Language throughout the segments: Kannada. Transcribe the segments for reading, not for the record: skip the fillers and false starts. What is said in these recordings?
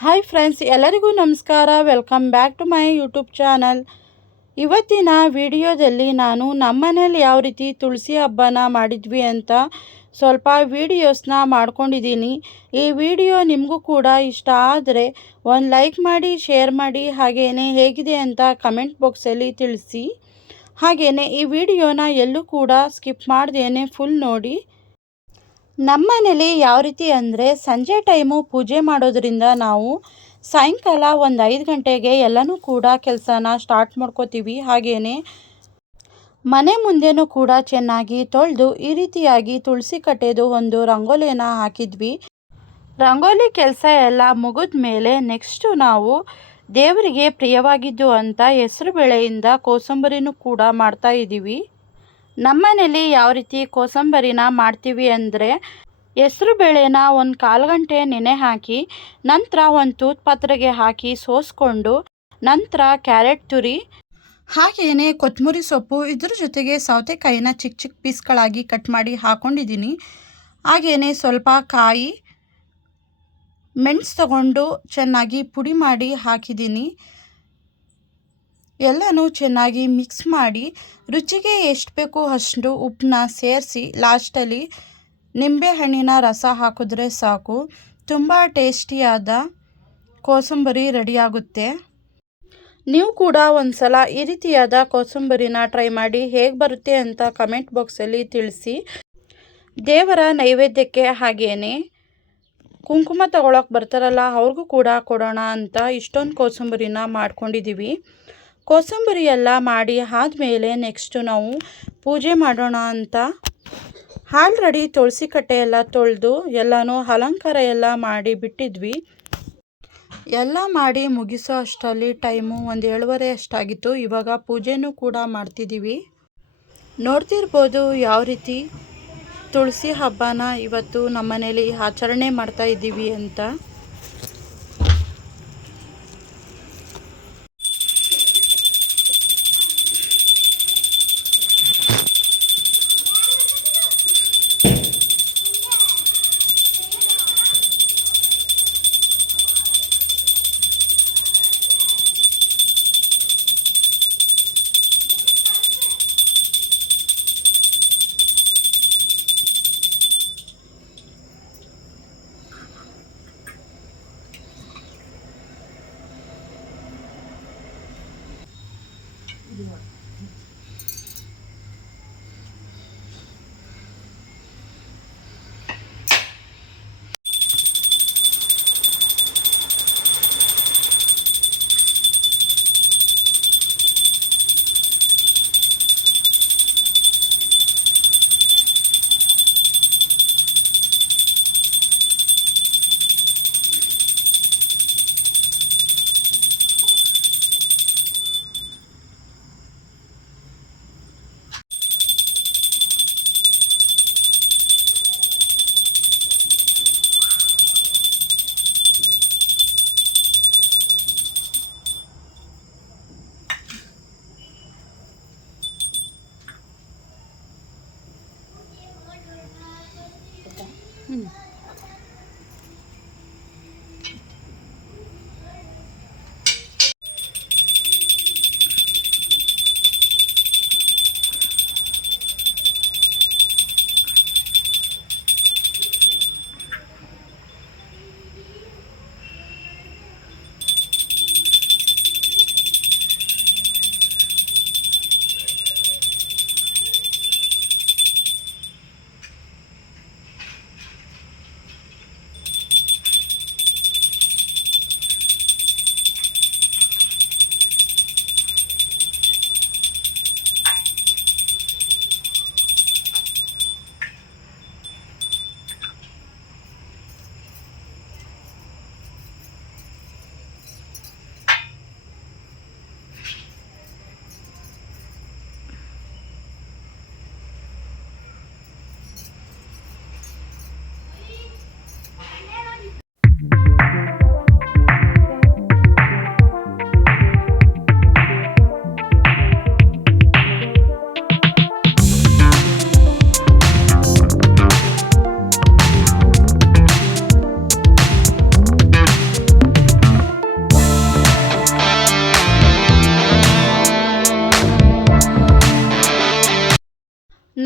ಹಾಯ್ ಫ್ರೆಂಡ್ಸ್, ಎಲ್ಲರಿಗೂ ನಮಸ್ಕಾರ. Welcome back to my YouTube channel. ಇವತ್ತಿನ ವಿಡಿಯೋದಲ್ಲಿ ನಾನು ನಮ್ಮನೇಲಿ ಯಾವ ರೀತಿ ತುಳಸಿ ಹಬ್ಬನ ಮಾಡಿದ್ವಿ ಅಂತ ಸ್ವಲ್ಪ ವಿಡಿಯೋಸ್ನ ಮಾಡ್ಕೊಂಡಿದ್ದೀನಿ. ಈ ವಿಡಿಯೋ ನಿಮಗೂ ಕೂಡ ಇಷ್ಟ ಆದರೆ ಒಂದು ಲೈಕ್ ಮಾಡಿ, ಶೇರ್ ಮಾಡಿ, ಹಾಗೆಯೇ ಹೇಗಿದೆ ಅಂತ ಕಮೆಂಟ್ ಬಾಕ್ಸಲ್ಲಿ ತಿಳಿಸಿ. ಹಾಗೆಯೇ ಈ ವಿಡಿಯೋನ ಎಲ್ಲೂ ಕೂಡ ಸ್ಕಿಪ್ ಮಾಡ್ದೇನೆ ಫುಲ್ ನೋಡಿ. ನಮ್ಮನೇಲಿ ಯಾವ ರೀತಿ ಅಂದರೆ ಸಂಜೆ ಟೈಮು ಪೂಜೆ ಮಾಡೋದ್ರಿಂದ ನಾವು ಸಾಯಂಕಾಲ ಒಂದು 5 ಗಂಟೆಗೆ ಎಲ್ಲನೂ ಕೂಡ ಕೆಲಸನ ಸ್ಟಾರ್ಟ್ ಮಾಡ್ಕೋತೀವಿ. ಹಾಗೆಯೇ ಮನೆ ಮುಂದೆನೂ ಕೂಡ ಚೆನ್ನಾಗಿ ತೊಳೆದು ಈ ರೀತಿಯಾಗಿ ತುಳಸಿ ಕಟ್ಟೆದು ಒಂದು ರಂಗೋಲಿನ ಹಾಕಿದ್ವಿ. ರಂಗೋಲಿ ಕೆಲಸ ಎಲ್ಲ ಮುಗಿದ ಮೇಲೆ ನೆಕ್ಸ್ಟು ನಾವು ದೇವರಿಗೆ ಪ್ರಿಯವಾಗಿದ್ದು ಅಂತ ಹೆಸರು ಬೇಳೆಯಿಂದ ಕೋಸಂಬರಿನೂ ಕೂಡ ಮಾಡ್ತಾ ಇದ್ದೀವಿ. ನಮ್ಮನೇಲಿ ಯಾವ ರೀತಿ ಕೋಸಂಬರಿನ ಮಾಡ್ತೀವಿ ಅಂದರೆ ಹೆಸರು ಬೇಳೆನ ಒಂದು 1/4 ಗಂಟೆ ನೆನೆ ಹಾಕಿ ನಂತರ ಒಂದು ತೂತ್ ಪಾತ್ರೆಗೆ ಹಾಕಿ ಸೋಸ್ಕೊಂಡು ನಂತರ ಕ್ಯಾರೆಟ್ ತುರಿ ಹಾಗೆಯೇ ಕೊತ್ತಂಬರಿ ಸೊಪ್ಪು ಇದ್ರ ಜೊತೆಗೆ ಸೌತೆಕಾಯಿನ ಚಿಕ್ಕ ಚಿಕ್ಕ ಪೀಸ್ಗಳಾಗಿ ಕಟ್ ಮಾಡಿ ಹಾಕ್ಕೊಂಡಿದ್ದೀನಿ. ಹಾಗೆಯೇ ಸ್ವಲ್ಪ ಕಾಯಿ ಮೆಣಸು ತಗೊಂಡು ಚೆನ್ನಾಗಿ ಪುಡಿ ಮಾಡಿ ಹಾಕಿದ್ದೀನಿ. ಎಲ್ಲನೂ ಚೆನ್ನಾಗಿ ಮಿಕ್ಸ್ ಮಾಡಿ ರುಚಿಗೆ ಎಷ್ಟು ಬೇಕೋ ಅಷ್ಟು ಉಪ್ಪನ್ನ ಸೇರಿಸಿ ಲಾಸ್ಟಲ್ಲಿ ನಿಂಬೆಹಣ್ಣಿನ ರಸ ಹಾಕಿದ್ರೆ ಸಾಕು. ತುಂಬ ಟೇಸ್ಟಿಯಾದ ಕೋಸಂಬರಿ ರೆಡಿಯಾಗುತ್ತೆ. ನೀವು ಕೂಡ ಒಂದು ಸಲ ಈ ರೀತಿಯಾದ ಕೋಸಂಬರಿನ ಟ್ರೈ ಮಾಡಿ ಹೇಗೆ ಬರುತ್ತೆ ಅಂತ ಕಮೆಂಟ್ ಬಾಕ್ಸಲ್ಲಿ ತಿಳಿಸಿ. ದೇವರ ನೈವೇದ್ಯಕ್ಕೆ ಹಾಗೆಯೇ ಕುಂಕುಮ ತಗೊಳಕ್ಕೆ ಬರ್ತಾರಲ್ಲ ಅವ್ರಿಗೂ ಕೂಡ ಕೊಡೋಣ ಅಂತ ಇಷ್ಟೊಂದು ಕೋಸಂಬರಿನ ಮಾಡ್ಕೊಂಡಿದ್ದೀವಿ. ಕೋಸಂಬರಿ ಎಲ್ಲ ಮಾಡಿ ಆದಮೇಲೆ ನೆಕ್ಸ್ಟು ನಾವು ಪೂಜೆ ಮಾಡೋಣ ಅಂತ ಆಲ್ರೆಡಿ ತುಳಸಿ ಕಟ್ಟೆ ಎಲ್ಲ ತೊಳೆದು ಎಲ್ಲನೂ ಅಲಂಕಾರ ಎಲ್ಲ ಮಾಡಿ ಬಿಟ್ಟಿದ್ವಿ. ಎಲ್ಲ ಮಾಡಿ ಮುಗಿಸೋ ಅಷ್ಟರಲ್ಲಿ ಟೈಮು 1:30 ಅಷ್ಟಾಗಿತ್ತು. ಇವಾಗ ಪೂಜೆನೂ ಕೂಡ ಮಾಡ್ತಿದ್ದೀವಿ. ನೋಡ್ತಿರ್ಬೋದು ಯಾವ ರೀತಿ ತುಳಸಿ ಹಬ್ಬನ ಇವತ್ತು ನಮ್ಮನೇಲಿ ಆಚರಣೆ ಮಾಡ್ತಾ ಇದ್ದೀವಿ ಅಂತ.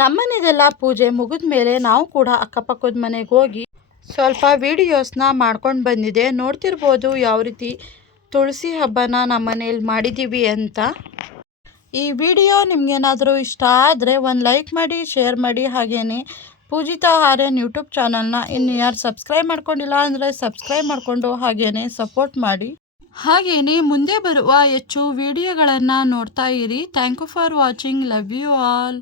ನಮ್ಮನೆದೆಲ್ಲ ಪೂಜೆ ಮುಗಿದ ಮೇಲೆ ನಾವು ಕೂಡ ಅಕ್ಕಪಕ್ಕದ ಮನೆಗೆ ಹೋಗಿ ಸ್ವಲ್ಪ ವೀಡಿಯೋಸ್ನ ಮಾಡ್ಕೊಂಡು ಬಂದಿದೆ. ನೋಡ್ತಿರ್ಬೋದು ಯಾವ ರೀತಿ ತುಳಸಿ ಹಬ್ಬನ ನಮ್ಮನೇಲಿ ಮಾಡಿದ್ದೀವಿ ಅಂತ. ಈ ವಿಡಿಯೋ ನಿಮಗೇನಾದರೂ ಇಷ್ಟ ಆದರೆ ಒಂದು ಲೈಕ್ ಮಾಡಿ, ಶೇರ್ ಮಾಡಿ. ಹಾಗೆಯೇ ಪೂಜಿತಾ ಆರ್ಯನ್ ಯೂಟ್ಯೂಬ್ ಚಾನಲ್ನ ಇನ್ನು ಯಾರು ಸಬ್ಸ್ಕ್ರೈಬ್ ಮಾಡ್ಕೊಂಡಿಲ್ಲ ಅಂದರೆ ಸಬ್ಸ್ಕ್ರೈಬ್ ಮಾಡಿಕೊಂಡು ಹಾಗೆಯೇ ಸಪೋರ್ಟ್ ಮಾಡಿ. ಹಾಗೆಯೇ ಮುಂದೆ ಬರುವ ಹೆಚ್ಚು ವಿಡಿಯೋಗಳನ್ನು ನೋಡ್ತಾ ಇರಿ. Thank you for watching. Love you all.